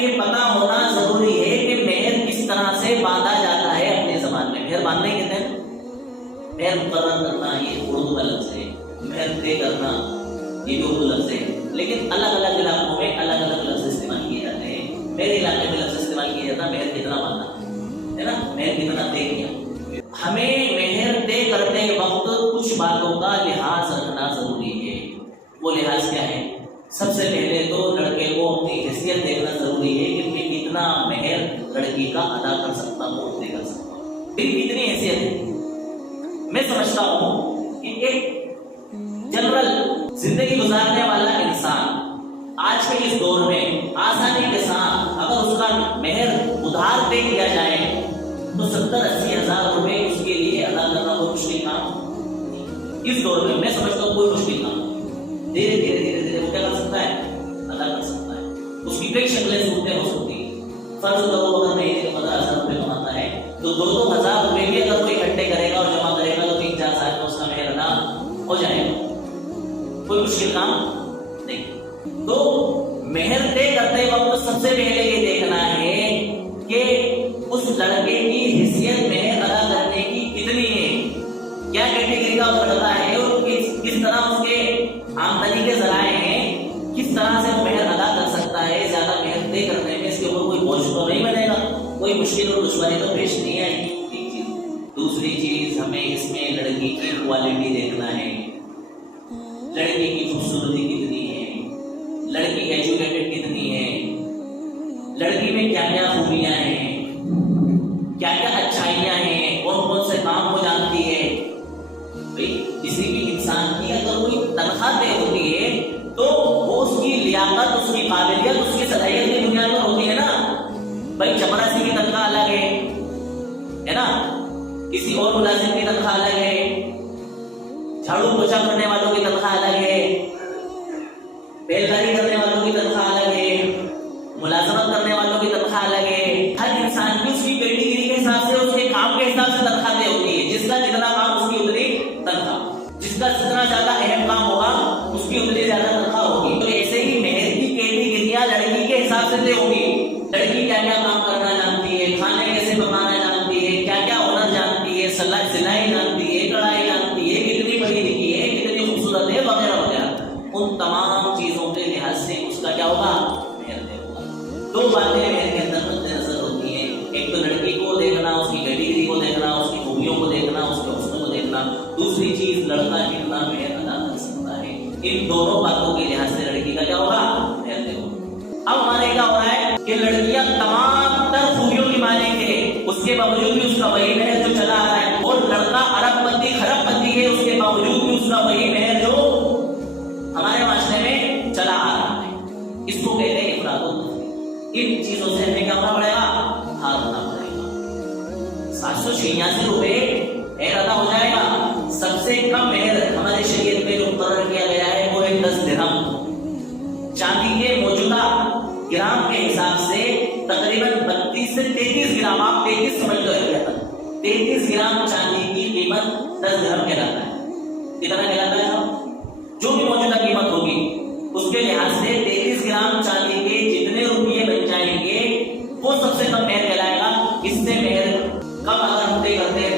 یہ پتا ہونا ضروری ہے کہ مہر کس طرح سے باندھا جاتا ہے اپنے زبان میں. مہر باندھنے کہتے ہیں مہر مقرر کرنا، یہ اردو کا لفظ ہے. مہر طے کرنا یہ بھی اردو لفظ ہے، لیکن الگ الگ علاقوں میں الگ الگ لفظ استعمال کیے جاتے ہیں. میرے علاقے میں لفظ استعمال کیا جاتا ہے مہر کتنا باندھا ہے نا، مہر کتنا طے کیا. ہمیں مہر طے کرتے وقت کچھ باتوں کا لحاظ رکھنا ضروری ہے. وہ لحاظ کیا ہے؟ سب سے پہلے تو لڑکے کو اپنی حیثیت دیکھنا ضروری ہے کہ میں کتنا مہر لڑکی کا ادا کر سکتا ہوں، طے کر سکتا ہوں، میری کتنی حیثیت ہے. میں سمجھتا ہوں کہ ایک جنرل زندگی گزارنے والا انسان آج کے اس دور میں آسانی کے ساتھ اگر اس کا مہر ادھار طے کیا جائے تو 70-80 ہزار روپے اس کے لیے ادا کرنا کوئی مشکل کام اس دور میں میں سمجھتا ہوں کوئی مشکل کام. دھیرے دھیرے دھیرے دھیرے وہ کیا کر سکتا ہے؟ ادا کر سکتا ہے. اس کی کئی شکلیں صورتیں ہو سکتی ہیں. فرض کرو اگر مہینے کے 15,000 روپے کماتا ہے تو 2,000 روپے بھی اگر کوئی اکٹھے کرے گا اور جمع کرے گا تو 3-4 سال میں اس کا مہر ادا ہو جائے گا. کوئی مشکل کام نہیں. تو مہر طے کرتے وقت سب سے پہلے یہ دیکھنا ہے کہ اس لڑکے کی حیثیت مہر ادا کرنے کی کتنی ہے، کیا کیٹیگری کا وہ لڑکا ہے اور کس طرح اس کے آمدنی کے ذرائع ہیں، کس طرح سے مہر ادا کر سکتا ہے. زیادہ مہر طے کرنے میں اس کے اوپر کوئی بوجھ تو نہیں بنے گا، کوئی مشکل اور دشواری تو پیش نہیں آئے گی. ایک چیز. دوسری چیز ہمیں اس میں لڑکی کی کوالٹی دیکھنا ہے. لڑکی کی خوبصورتی کتنی ہے، لڑکی ایجوکیٹڈ کتنی ہے، لڑکی میں کیا کیا خوبیاں ہیں، کیا کیا اچھائیاں ہیں، کون کون سے کام وہ جانتی ہے. کسی بھی انسان کی اگر کوئی تنخواہ طے ہوتی ہے تو وہ اس کی لیاقت، اس کی قابلیت، اس کی صلاحیت کی بنیاد پر ہوتی ہے نا. بھائی چپراسی کی تنخواہ الگ ہے نا، کسی اور ملازم کی تنخواہ الگ ہے، جھاڑو پوچھا کرنے والوں کی تنخواہ الگ ہے، بیلداری کرنے والوں کی تنخواہ الگ ہے، ملازمت کرنے والوں کی تنخواہ الگ ہے. ہر انسان کی اس کی کیٹیگری کے حساب سے، اس کے کام کے حساب سے تنخواہ طے ہوتی ہے. جس کا جتنا کام اس کی اتنی تنخواہ، جس کا جتنا زیادہ اہم کام ہوگا اس کی اتنی زیادہ تنخواہ ہوگی. تو ایسے ہی مہر کی کیٹیگریاں لڑکی کے حساب سے طے ہوگی. لڑکی کیا کیا کام کرنا جانتی ہے، کھانے کیسے پکانا جانتی ہے، کیا کیا ہنر جانتی ہے، سلائی جانتی ہے، کڑھائی جانتی ہے، کتنی پڑھی لکھی ہے، کتنی خوبصورت ہے، وغیرہ وغیرہ. ان تمام چیزوں کے لحاظ سے اس کا کیا ہوگا؟ مہر طے ہوگا. دو باتیں مہر کے اندر مد نظر ہوتی ہیں. ایک تو لڑکی کو دیکھنا، اس کی کیٹیگری کو دیکھنا، اس کی خوبیوں کو دیکھنا، اس کے حسن کو دیکھنا. دوسری چیز لڑکا کتنا مہر ادا کر سکتا ہے. ان دونوں باتوں کے لحاظ سے لڑکی کا کیا ہوگا؟ مہر طے ہوگا. اب ہمارے کیا ہو رہا ہے کہ لڑکیاں تمام تر خوبیوں کی مالک ہے، اس کے باوجود بھی اس کا وہی مہر جو چلا آ رہا ہے. اور لڑکا ارب پتی خرب پتی ہے، اس کے باوجود بھی اس کا وہی مہر جو ہمارے معاشرے میں چلا آ رہا ہے. اس کو کہتے ہیں افراط و تفریط. ان چیزوں سے ہمیں کیا ہونا پڑے گا؟ ہار ہونا پڑے گا. 786 روپے مہر ادا ہو جائے گا. سب سے کم مہر ہماری شریعت میں جو مقرر کیا گیا ہے وہ ہے 10 درہم. چاندی کے موجودہ گرام کے حساب سے تقریباً 32 سے 33 گرام، آپ 33 سمجھ لو، 33 گرام چاندی کی قیمت 10 درہم کہلاتا ہے. کتنا کہلاتا ہے صاحب؟ جو بھی موجودہ قیمت ہوگی اس کے لحاظ سے 33 گرام چاندی کے جتنے روپیے بن جائیں گے وہ سب سے کم مہر کہلائے گا. اس سے مہر کم اگر ہم طے کرتے ہیں